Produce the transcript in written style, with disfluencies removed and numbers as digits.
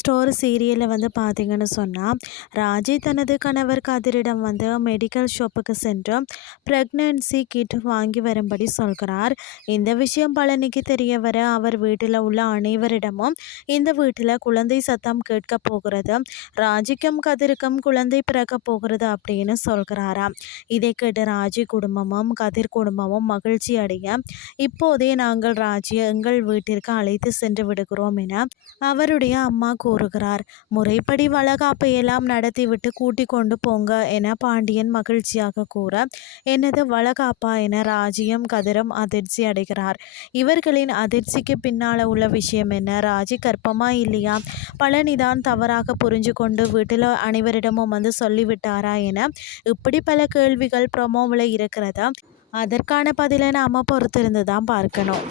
Store சீரியலில் பார்த்தீங்கன்னு சொன்னால் ராஜி தனது கணவர் கதிரிடம் மெடிக்கல் ஷாப்புக்கு சென்று ப்ரெக்னன்சி கிட் வாங்கி வரும்படி சொல்கிறார். இந்த விஷயம் பழனிக்கு தெரிய வர அவர் வீட்டில் உள்ள அனைவரிடமும் இந்த வீட்டில் குழந்தை சத்தம் கேட்க போகிறது, ராஜிக்கும் கதிருக்கும் குழந்தை பிறக்க போகிறது அப்படின்னு சொல்கிறாராம். இதை கேட்டு ராஜி குடும்பமும் கதிர் குடும்பமும் மகிழ்ச்சி அடைய இப்போதே நாங்கள் ராஜியை எங்கள் வீட்டிற்கு அழைத்து சென்று விடுகிறோம் என அவருடைய அம்மா கூறுகிறார். முறைப்படி வளகாப்பை எல்லாம் நடத்திவிட்டு கூட்டிக் கொண்டு போங்க என பாண்டியன் மகிழ்ச்சியாக கூற, என்னது வளகாப்பா என ராஜியும் கதிரும் அதிர்ச்சி அடைகிறார். இவர்களின் அதிர்ச்சிக்கு பின்னால உள்ள விஷயம் என்ன? ராஜி கர்ப்பமா இல்லையா? பழனிதான் தவறாக புரிஞ்சு கொண்டு வீட்டில் அனைவரிடமும் சொல்லிவிட்டாரா என இப்படி பல கேள்விகள் ப்ரொமோவில் இருக்கிறதா. அதற்கான பதிலை நாம பொறுத்திருந்து தான் பார்க்கணும்.